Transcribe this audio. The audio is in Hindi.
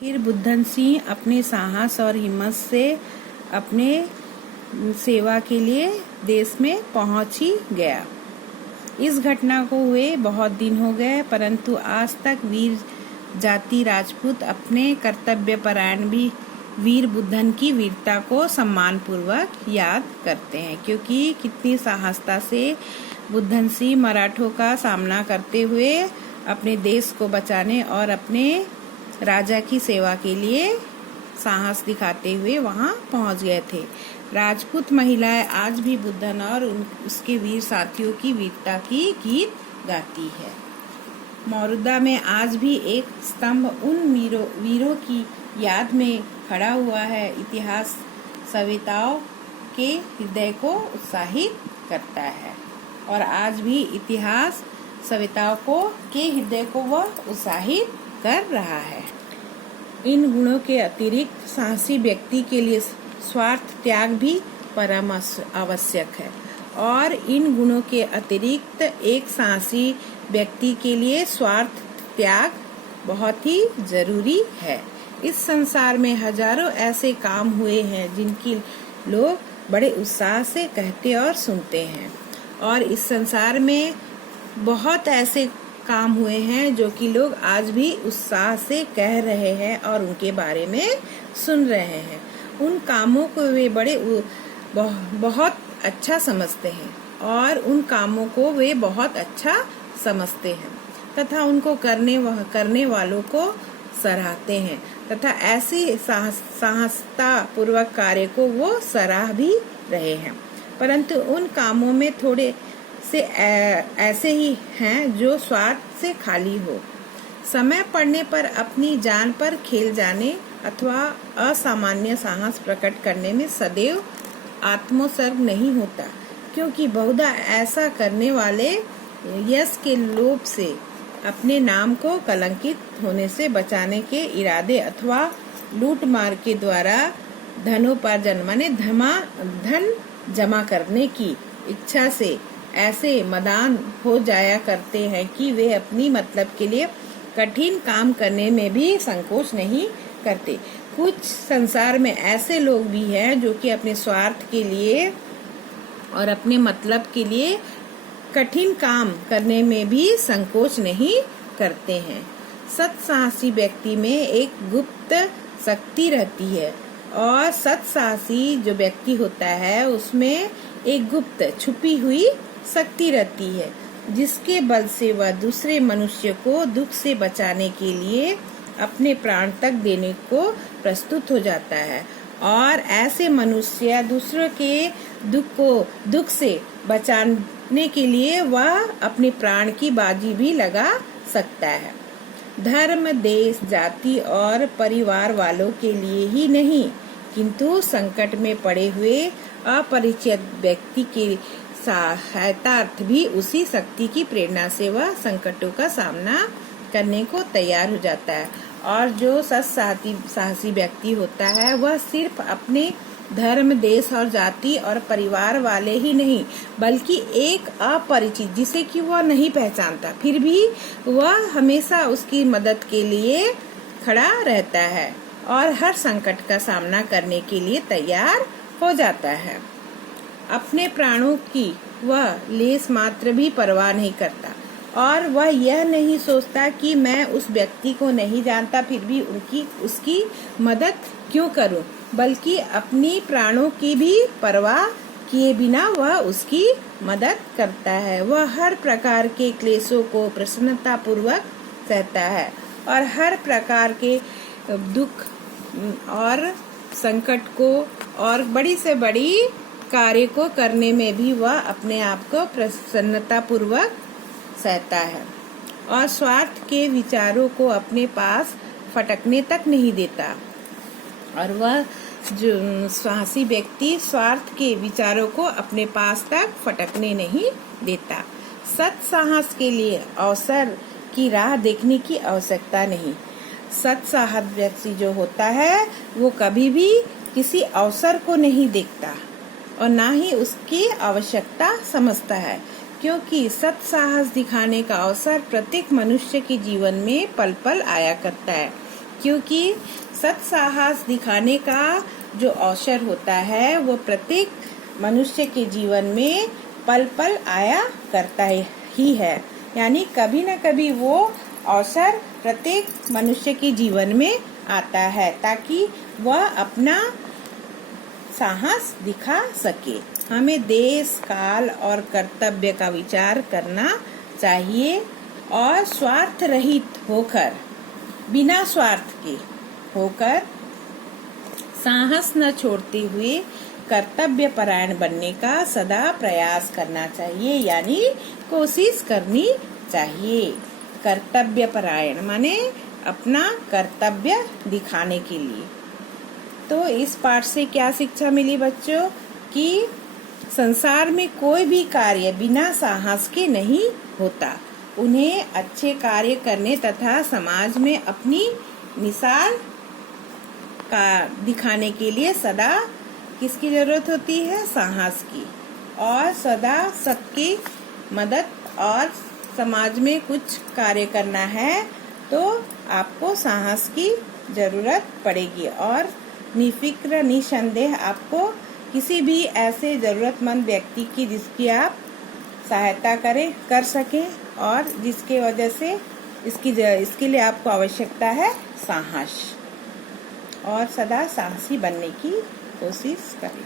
फिर बुद्धन सिंह अपने साहस और हिम्मत से अपने सेवा के लिए देश में पहुंच ही गया। इस घटना को हुए बहुत दिन हो गए, परंतु आज तक वीर जाति राजपूत अपने कर्तव्यपरायण भी वीर बुद्धन की वीरता को सम्मान पूर्वक याद करते हैं, क्योंकि कितनी साहसता से बुद्धन सिंह मराठों का सामना करते हुए अपने देश को बचाने और अपने राजा की सेवा के लिए साहस दिखाते हुए वहां पहुंच गए थे। राजपूत महिलाएं आज भी बुद्धन और उसके वीर साथियों की वीरता की गीत गाती है। मौरूदा में आज भी एक स्तंभ उन वीरों की याद में खड़ा हुआ है। इतिहास सविताओं के हृदय को उत्साहित करता है और आज भी इतिहास सविताओं के हृदय को वह उत्साहित कर रहा है। इन गुणों के अतिरिक्त साहसी व्यक्ति के लिए स्वार्थ त्याग भी परम आवश्यक है और इन गुणों के अतिरिक्त एक साहसी व्यक्ति के लिए स्वार्थ त्याग बहुत ही जरूरी है। इस संसार में हजारों ऐसे काम हुए हैं जिनकी लोग बड़े उत्साह से कहते और सुनते हैं, और इस संसार में बहुत ऐसे काम हुए हैं जो कि लोग आज भी उत्साह से कह रहे हैं और उनके बारे में सुन रहे हैं। उन कामों को वे बहुत अच्छा समझते हैं और उन कामों को वे बहुत अच्छा समझते हैं तथा उनको करने वालों को सराहते हैं तथा ऐसी साहसता पूर्वक कार्य को वो सराह भी रहे हैं। परंतु उन कामों में थोड़े से ऐसे ही हैं जो स्वार्थ से खाली हो। समय पड़ने पर अपनी जान पर खेल जाने अथवा असामान्य साहस प्रकट करने में सदैव आत्मोत्सर्ग नहीं होता, क्योंकि बहुधा ऐसा करने वाले यश के लोभ से अपने नाम को कलंकित होने से बचाने के इरादे अथवा लूट मार के द्वारा धनोपार्जन माने धन जमा करने की इच्छा से ऐसे मदान हो जाया करते हैं कि वे अपनी मतलब के लिए कठिन काम करने में भी संकोच नहीं करते। कुछ संसार में ऐसे लोग भी हैं जो कि अपने स्वार्थ के लिए और अपने मतलब के लिए कठिन काम करने में भी संकोच नहीं करते हैं। सत्साहसी व्यक्ति में एक गुप्त शक्ति रहती है और सत्साहसी जो व्यक्ति होता है उसमें एक गुप्त छुपी हुई शक्ति रहती है, जिसके बल से वह दूसरे मनुष्य को दुख से बचाने के लिए अपने प्राण तक देने को प्रस्तुत हो जाता है, और ऐसे मनुष्य दूसरों के दुख से बचाने के लिए वह अपने प्राण की बाजी भी लगा सकता है। धर्म, देश, जाति और परिवार वालों के लिए ही नहीं, किंतु संकट में पड़े हुए अपरिचित व्यक्ति के सहायतार्थ भी उसी शक्ति की प्रेरणा से वह संकटों का सामना करने को तैयार हो जाता है। और जो साहसी व्यक्ति होता है वह सिर्फ अपने धर्म, देश और जाति और परिवार वाले ही नहीं, बल्कि एक अपरिचित जिसे कि वह नहीं पहचानता, फिर भी वह हमेशा उसकी मदद के लिए खड़ा रहता है और हर संकट का सामना करने के लिए तैयार हो जाता है। अपने प्राणों की वह लेस मात्र भी परवाह नहीं करता और वह यह नहीं सोचता कि मैं उस व्यक्ति को नहीं जानता फिर भी उसकी मदद क्यों करूं, बल्कि अपनी प्राणों की भी परवाह किए बिना वह उसकी मदद करता है। वह हर प्रकार के क्लेशों को प्रसन्नता पूर्वक सहता है और हर प्रकार के दुख और संकट को और बड़ी से बड़ी कार्य को करने में भी वह अपने आप को प्रसन्नता पूर्वक सहता है और स्वार्थ के विचारों को अपने पास फटकने तक नहीं देता। और वह जो साहसी व्यक्ति स्वार्थ के विचारों को अपने पास तक फटकने नहीं देता। सत्साहस के लिए अवसर की राह देखने की आवश्यकता नहीं। सत्साहस व्यक्ति जो होता है वो कभी भी किसी अवसर को नहीं देखता और ना ही उसकी आवश्यकता समझता है, क्योंकि सत्साहस दिखाने का अवसर प्रत्येक मनुष्य के जीवन में पल पल आया करता है। क्योंकि सत्साहस दिखाने का जो अवसर होता है वो प्रत्येक मनुष्य के जीवन में पल पल आया करता ही है। यानी कभी न कभी वो अवसर प्रत्येक मनुष्य के जीवन में आता है ताकि वह अपना साहस दिखा सके। हमें देश, काल और कर्तव्य का विचार करना चाहिए और स्वार्थ रहित होकर, बिना स्वार्थ के होकर, साहस न छोड़ते हुए कर्तव्य परायण बनने का सदा प्रयास करना चाहिए, यानी कोशिश करनी चाहिए। कर्तव्य परायण माने अपना कर्तव्य दिखाने के लिए। तो इस पाठ से क्या शिक्षा मिली बच्चों कि संसार में कोई भी कार्य बिना साहस के नहीं होता। उन्हें अच्छे कार्य करने तथा समाज में अपनी मिसाल का दिखाने के लिए सदा किसकी जरूरत होती है? साहस की। और सदा सबकी मदद और समाज में कुछ कार्य करना है तो आपको साहस की जरूरत पड़ेगी और निफिक्र निसंदेह आपको किसी भी ऐसे जरूरतमंद व्यक्ति की जिसकी आप सहायता कर सकें और जिसके वजह से इसके लिए आपको आवश्यकता है साहस, और सदा साहसी बनने की कोशिश करें।